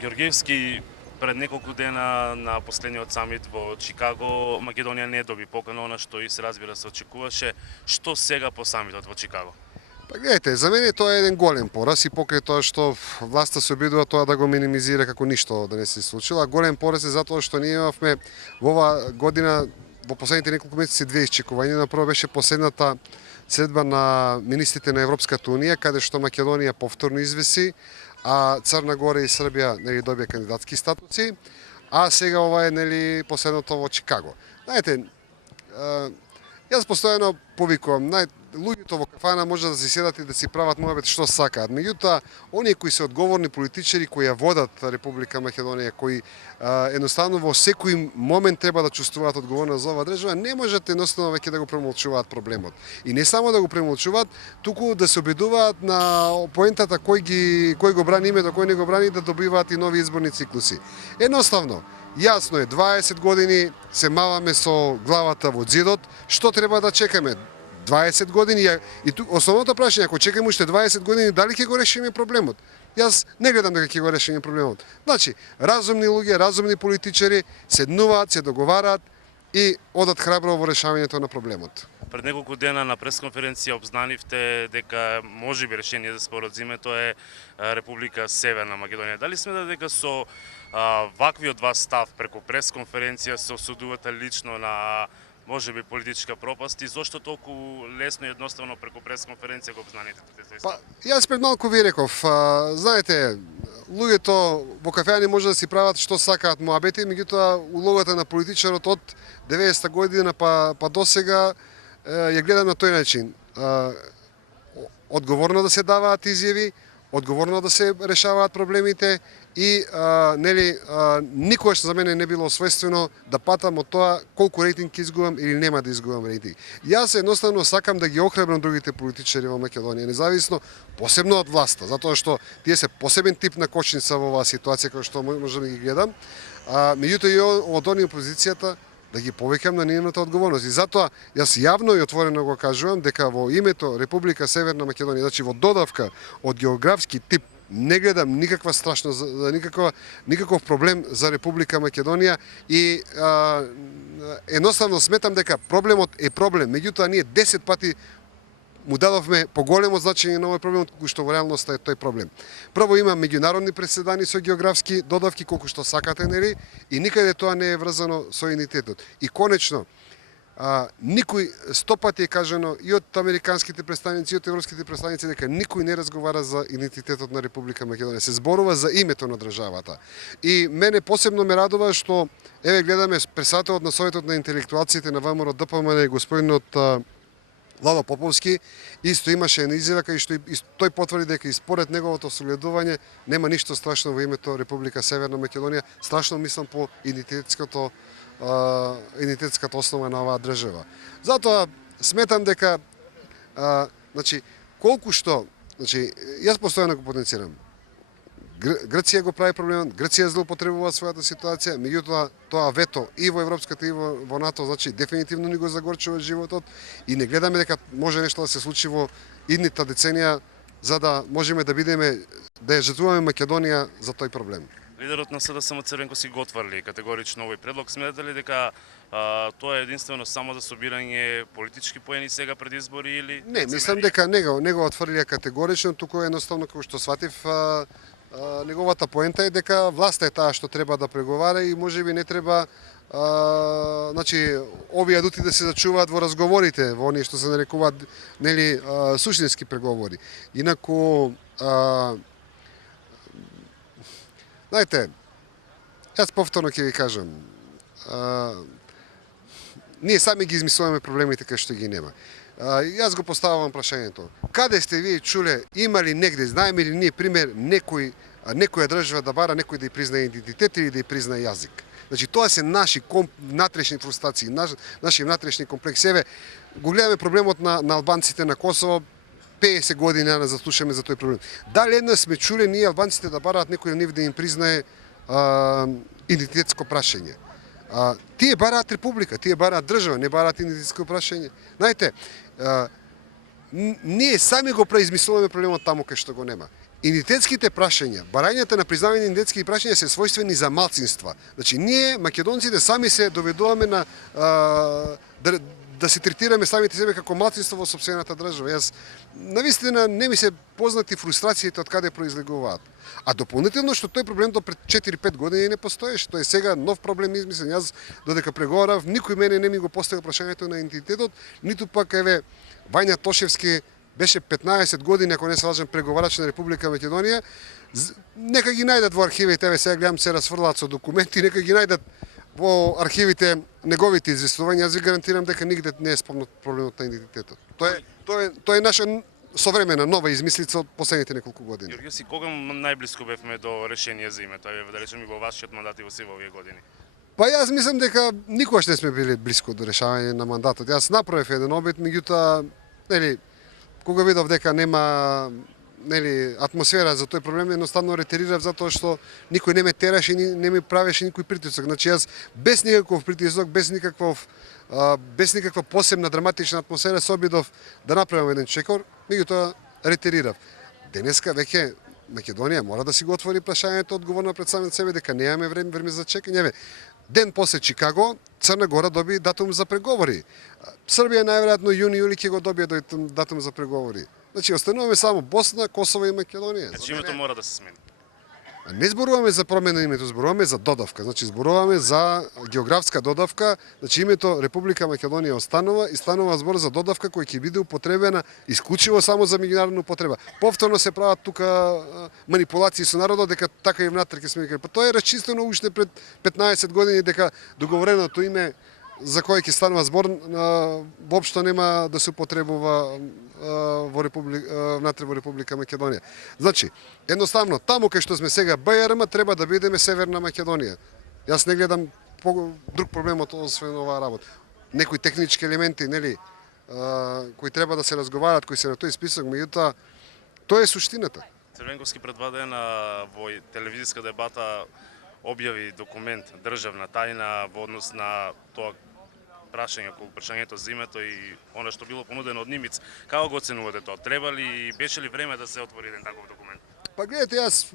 Георгиевски пред неколку дена на последниот самит во Чикаго, Македонија не доби покана, она што и се разбира се очекуваше. Што сега по самитот во Чикаго? Па гледайте, за мене тоа е еден голем пораз и покрај тоа што власта се обидува тоа да го минимизира како ништо да не се случило, а голем пораз е затоа што ние имавме во оваа година во последните неколку месеци две исчекувања. Прво беше последната средба на министрите на Европската унија, каде што Македонија повторно извиси, а Црна Гора и Србија добија кандидатски статуси, а сега ова е последното во Чикаго. Знаете, јас постојано повикувам, луѓето во кафана може да се седат и да си прават муабет што сакаат. Меѓутоа, оние кои се одговорни политичари кои ја водат Република Македонија, кои едноставно во секој момент треба да чувствуваат одговорност за оваа држава, не можат едноставно веќе да го премолчуваат проблемот. И не само да го премолчуваат, туку да се обидуваат на поентата кој го брани името, кој не го брани, да добиваат и нови изборни циклуси. Едноставно, јасно е, 20 години се маваме со главата во зидот, што треба да чекаме? 20 години и основното прашање, ако чекаме уште 20 години, дали ќе го решиме проблемот? Јас не гледам дека ќе го решиме проблемот. Значи, разумни луѓе, разумни политичари седнуваат, се договараат и одат храбро во решавањето на проблемот. Пред неколку дена на пресконференција обзнанивте дека можеби решение за споразумето е Република Северна Македонија. Дали сметате дека со ваквиот вас став преку пресконференција се осудувате лично на можеби политичка пропаст и зошто толку лесно и едноставно преку пресконференција го обзнаните тој став? Јас пред малку ви реков, знаете, луѓето во кафеани може да си прават што сакаат муабети, меѓутоа улогата на политичарот од 90-та година па до сега ја гледам на тој начин. Одговорно да се даваат изјави, одговорно да се решаваат проблемите и никогаш за мене не било својствено да патам од тоа колку рейтинг изгубам или нема да изгубам рейтинг. Јас едноставно сакам да ги охрабрам другите политичари во Македонија, независно, посебно од власта, затоа што тие се посебен тип на кочница во оваа ситуација која што можам да ги гледам, меѓутоа и од оние опозицијата да ги повикам на нивната одговорност. И затоа јас јавно и отворено го кажувам дека во името Република Северна Македонија, значи во додавка од географски тип, не гледам никаква страшно, никаков проблем за Република Македонија и едноставно сметам дека проблемот е проблем, меѓутоа ние 10 пати му дадовме поголемо значење на овој проблем, колку што во реалноста е тој проблем. Прво има меѓународни преседани со географски додавки, колку што сакате, и никаде тоа не е врзано со идентитетот. И конечно, никој 100 пати е кажано и од американските представници и од европските представници дека никој не разговара за идентитетот на Република Македонија, се зборува за името на државата. И мене посебно ме радува што гледаме председателот на Советот на интелектуалците на ВМРО ДПМН, господинот Лало Поповски, исто имаше една изјава кај што тој потврди дека и според неговото согледување нема ништо страшно во името Република Северна Македонија, страшно мислам по идентитетската основа на оваа држава. Затоа сметам дека колку што, јас постојано го потенцирам. Грција го прави проблемот, Грција злоупотребува својата ситуација, меѓутоа тоа вето и во Европската и во НАТО, дефинитивно ни го загорчува животот и не гледаме дека може нешто да се случи во идните деценија за да можеме да бидеме, да ја жртвуваме Македонија за тој проблем. Лидерот на СДСМ Црвенко си го отврли категорично овој предлог. Сметате ли дека тоа е единствено само за собирање политички поени сега пред избори или не, мислам дека не го отврли категорично, туку едноставно како што сватив неговата поента е дека власта е таа што треба да преговара и можеби не треба овие адути да се зачуваат во разговорите, во оние што се нарекуваат суштински преговори. Инаку знаете, јас повторно ќе ви кажам, ние сами ги измислуваме проблемите кај што ги нема. Јас го поставувам прашањето. Каде сте вие чуле, има ли негде, знаеме ли ние пример некоја држава да бара некој да ја признае идентитет или да ја признае јазик? Значи тоа се наши внатрешни фрустрации, наши внатрешни комплекси. Еве, го гледаме проблемот на албанците на Косово, 50 години да заслушаме за тој проблем. Дали еднаш сме чуле ние албанците да бараат некој на нив да им признае идентитетско прашање? Тие бараат република, тие бараат држава, не бараат идентитетско прашање. Знаете, ние сами го преизмислуваме проблемот таму кај што го нема. Идентитетските прашања, барањата на признавање на идентитетски прашања се својствени за малцинства. Значи, ние, македонците, сами се доведуваме на да се третираме самите себе како малцинство во сопствената држава. Јас навистина не ми се познати фрустрациите од каде произлегуваат. А дополнително што тој проблем до пред 4-5 години не постоеше. Тој е сега нов проблем измислен. Јас додека преговарав, никој мене не ми го поставил прашањето на идентитетот, ниту пак еве Вања Тошевски беше 15 години, ако не се лажам, преговарач на Република Македонија. Нека ги најдат во архивите, еве сега гледам се расфрлаат со документи, нека ги најдат во архивите неговите известувања. Јас ви гарантирам дека нигде не е спомнат проблемот на идентитетот. Тоа е наша современа нова измислица од последните неколку години. Јорѓе, си кога најблиску бевме до решение за името, да речем и во вашиот мандат и во сите овие години? Па јас мислам дека никогаш не сме били блиску до решавање на мандатот. Јас направив еден обид, меѓутоа, кога видов дека нема атмосфера за тој проблем, едноставно ретерирав затоа што никој не ме тераше, не ми правеше никој притисок. Значи јас без никаков притисок, без никаква посебна драматична атмосфера се обидов да направам еден чекор, меѓутоа ретерирав. Денеска веќе Македонија мора да си го отвори прашањето одговорно пред самиот себе дека немаме време за чекање. Ден после Чикаго, Црна Гора доби датум за преговори. Србија најверојатно јуни-јули ќе го добие датум за преговори. Значи, остануваме само Босна, Косово и Македонија. Значи, името мора да се смени. Не зборуваме за промена името, зборуваме за додавка. Значи, зборуваме за географска додавка. Значи, името Република Македонија останува и станува збор за додавка која ќе биде употребена исклучиво само за меѓународна употреба. Повторно се прават тука манипулации со народот дека така и внатре ќе сме викали. Па тоа е расчистено уште пред 15 години дека договореното име за кој ќе станува збор воопшто нема да се употребува внатре во Република Македонија. Значи, едноставно, таму кај што сме сега БРМ, треба да бидеме Северна Македонија. Јас не гледам друг проблем освен оваа работа. Некои технички елементи, кои треба да се разговарат, кои се на тој список, меѓутоа, тоа е суштината. Црвенковски пред 2 дена во телевизиска дебата објави документ државна тајна во однос на тоа прашање околу прашањето за името и она што било понудено од Нимиц. Како го оценувате тоа? Треба ли и беше ли време да се отвори еден таков документ? Па гледате, јас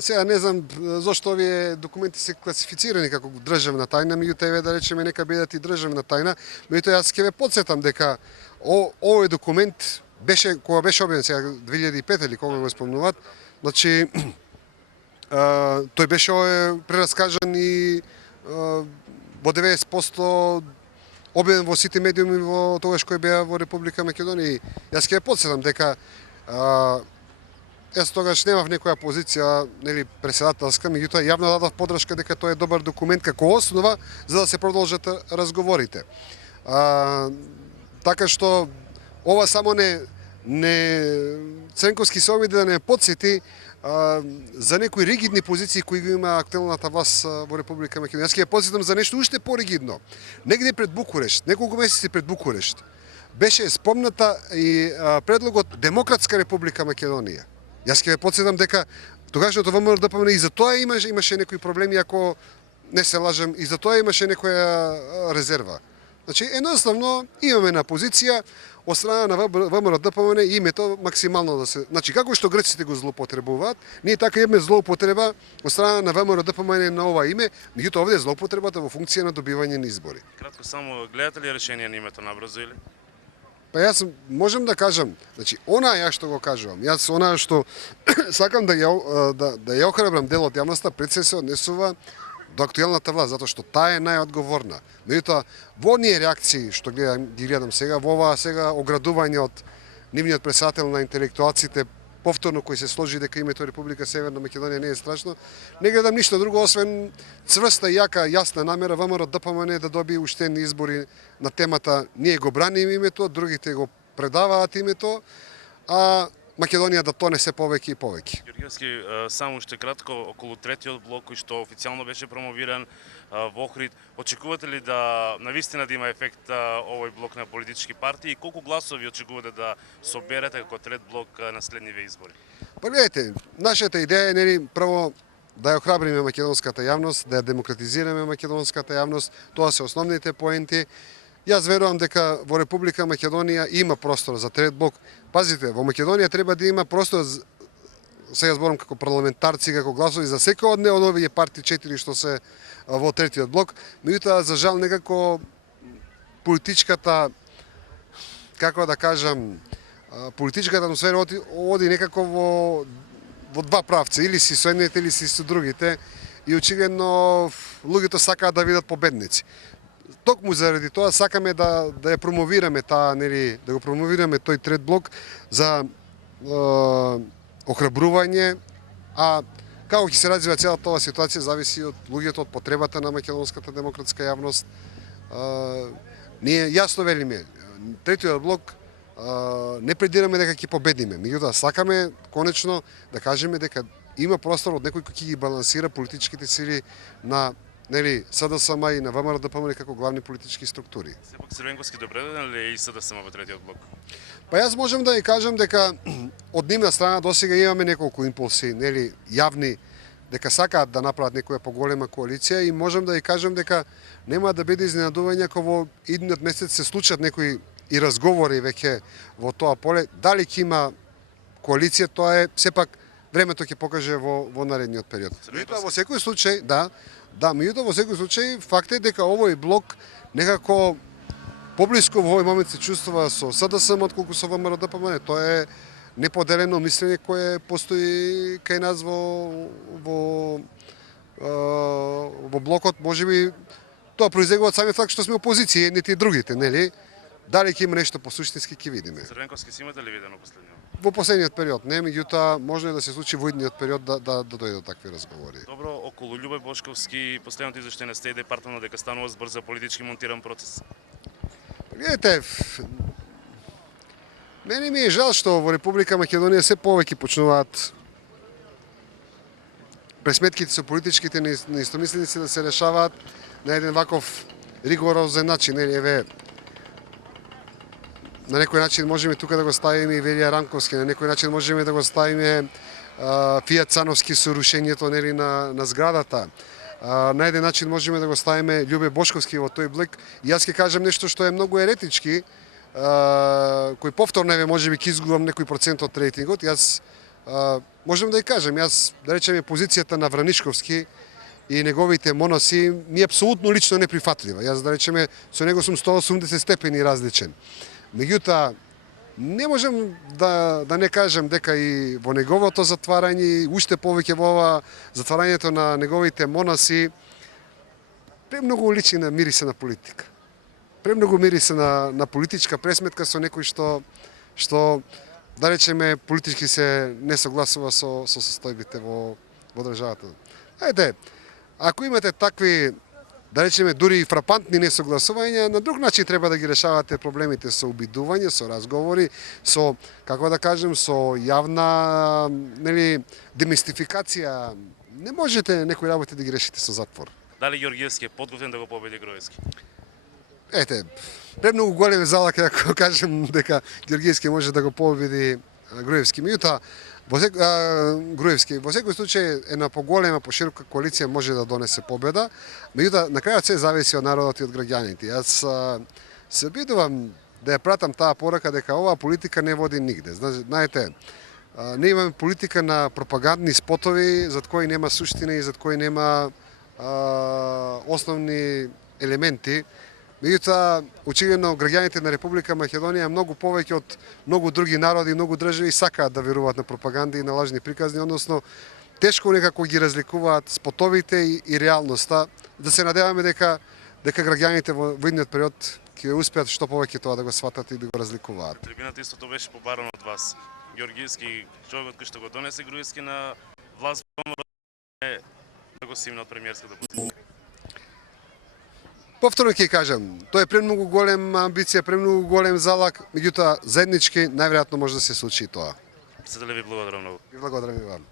сега не знам зошто овие документи се класифицирани како државна тајна, меѓутоа да речеме нека бидат и државна тајна, меѓутоа јас ќе ве потсетам дека овој документ беше кога беше објавен сега 2005 или кога го спомнуваат, значи тој беше прераскажан и во 90% објавен во сите медиуми во тогаш кој беа во Република Македонија. Јас ќе потсетам дека јас тогаш немав некоја позиција, преседателска, меѓутоа јавно дадов поддршка дека тоа е добар документ како основа за да се продолжат разговорите. Така што ова само Цренковски се обиде да не потсети за некои ригидни позиции кои ги има актуелната власт во Република Македонија. Јас ќе ја потсетам за нешто уште поригидно. Негде пред Букурешт, неколку месеци пред Букурешт, беше спомната и предлогот Демократска Република Македонија. Јас ќе ја потсетам дека тогашното ВМРО ДПМН и за тоа имаше некои проблеми, ако не се лажам, и за тоа имаше некоја резерва. Значи, едноставно имаме на позиција од страна на ВМРО ДПМН името максимално да се... Значи, како што грците го злоупотребуваат, ние така имаме злоупотреба од страна на ВМРО ДПМН на ова име, меѓутоа овде е злоупотребата во функција на добивање на избори. Кратко само, гледате ли решение на името набрзо или? Па јас можам да кажам, значи, ја што го кажувам, јас што сакам да ја охрабрам дел од јавноста, пред се однесува до актуелната власт, затоа што таа е најодговорна. Меѓутоа, во оние реакции што ги гледам сега, во ова сега оградување од нивниот председател на интелектуалците, повторно кој се сложи дека името Република Северна Македонија не е страшно, не гледам ништо друго освен цврста и јака јасна намера ВМРО ДПМН да добие уштени избори на темата ние го браниме името, другите го предаваат името, а Македонија да тоне се повеќе и повеќе. Ѓорѓевски, само уште кратко, околу третиот блок кој што официјално беше промовиран во Охрид, очекувате ли да навистина да има ефект овој блок на политички партии и колку гласови очекувате да соберете како трет блок на следниве избори? Па гледайте, нашата идеја е прво да ја охрабриме македонската јавност, да ја демократизираме македонската јавност, тоа се основните поенти. Јас верувам дека во Република Македонија има простор за трет блок. Пазите, во Македонија треба да има простор сега зборам како парламентарци, како гласови за секој од овие партии 4 што се во третиот блок, меѓутоа за жал некако политичката, како да кажам, политичката атмосфера оди некако во два правца, или си со едните или си со другите, и очигледно луѓето сакаат да видат победници. Токму заради тоа сакаме да ја промовираме таа, нели, да го промовираме тој трет блок за охрабрување, а како ќе се развива целата оваа ситуација зависи од луѓето, од потребата на македонската демократска јавност. Ние јасно велиме, третиот блок не предираме дека ќе победиме, меѓутоа сакаме конечно да кажеме дека има простор од некој кој ќе ги балансира политичките сили на, нели, СДСМ и на ВМРО-ДПМН како главни политички структури. Сепак Црвенковски добреден ли е и СДСМ во третиот блок? Па јас можам да ви кажам дека од нивна страна досега имаме неколку импулси, нели, јавни, дека сакаат да направат некоја поголема коалиција, и можам да ви кажам дека нема да биде изненадување ако во идниот месец се случат некои и разговори веќе во тоа поле. Дали ќе има коалиција, тоа е сепак времето ќе покаже во наредниот период. Меѓутоа во секој случај, меѓутоа во секој случај факт е дека овој блок некако поблиску во овој момент се чувствува со СДСМ отколку со ВМРО-ДПМН. Тоа е неподелено мислење кое постои кај нас во блокот. Можеби тоа произлегува од самиот факт што сме опозиција едните и другите, нели? Дали ќе има нешто посуштински, ќе видиме. Црвенковски си имате ли видено последно? Во последниот период не, меѓутоа може да се случи во идниот период да дојде до такви разговори. Добро, околу Љубој Бошковски последното извештај на Стеј департамент дека станува збор за политички монтиран процес. Гледате, мене ми е жал што во Република Македонија се повеќе почнуваат пресметките со политичките неистомисленици да се решаваат на еден ваков ригорозен начин. Еве, на некој начин можеме тука да го ставиме и Велија Ранковски, на некој начин можеме да го ставиме Фијат Цановски со рушењето, нели, на зградата. На еден начин можеме да го ставиме Љубе Бошковски во тој блик. И јас ќе кажам нешто што е многу еретички, кој повторно можеби ќе изгубам некој процент од рейтингот. Јас можам да ја кажам, јас да речеме позицијата на Вранишковски и неговите моноси ми е апсолутно лично неприфатлива. Јас да речеме со него сум 180 степени различен. Меѓутоа, не можам да не кажам дека и во неговото затварање, уште повеќе во ова затварањето на неговите моноси, премногу личи на мирисе на политика. Премногу мирисе на политичка пресметка со некој што да речеме политички се не согласува со состојбите во државата. Ајде, ако имате такви, да речеме, дури и фрапантни несогласувања, на друг начин треба да ги решавате проблемите со обидување, со разговори, со, како да кажем, со јавна, нели, демистификација. Не можете некои работи да ги решите со затвор. Дали Ѓорѓевски е подготвен да го победи Груевски? Ете, премногу голем залак ако кажем дека Ѓорѓевски може да го победи Груевски. Меѓутоа, Груевски во секој случај една поголема, поширока коалиција може да донесе победа, меѓутоа на крајот се зависи од народот и од граѓаните. Јас се обидувам да ја пратам таа порака дека оваа политика не води нигде. Знаете, не имаме политика на пропагандни спотови зад кои нема суштина и зад кои нема основни елементи. Меѓутоа, очигледно граѓаните на Република Македонија многу повеќе од многу други народи и многу држави сакаат да веруваат на пропаганди и на лажни приказни, односно тешко некако ги разликуваат спотовите и реалноста. Да се надеваме дека граѓаните во идниот период ќе успеат што повеќе тоа да го сватат и да го разликуваат. Трибината исто тоа беше побарано од вас. Ѓорѓевски, човекот кој што го донесе Груевски на власт, да го симна од премиерската позиција. Повторно ќе кажам, тоа е премногу голема амбиција, премногу голем залак, меѓутоа заеднички најверојатно може да се случи и тоа. Председателе, ви благодарам многу. Ви благодарам и вам.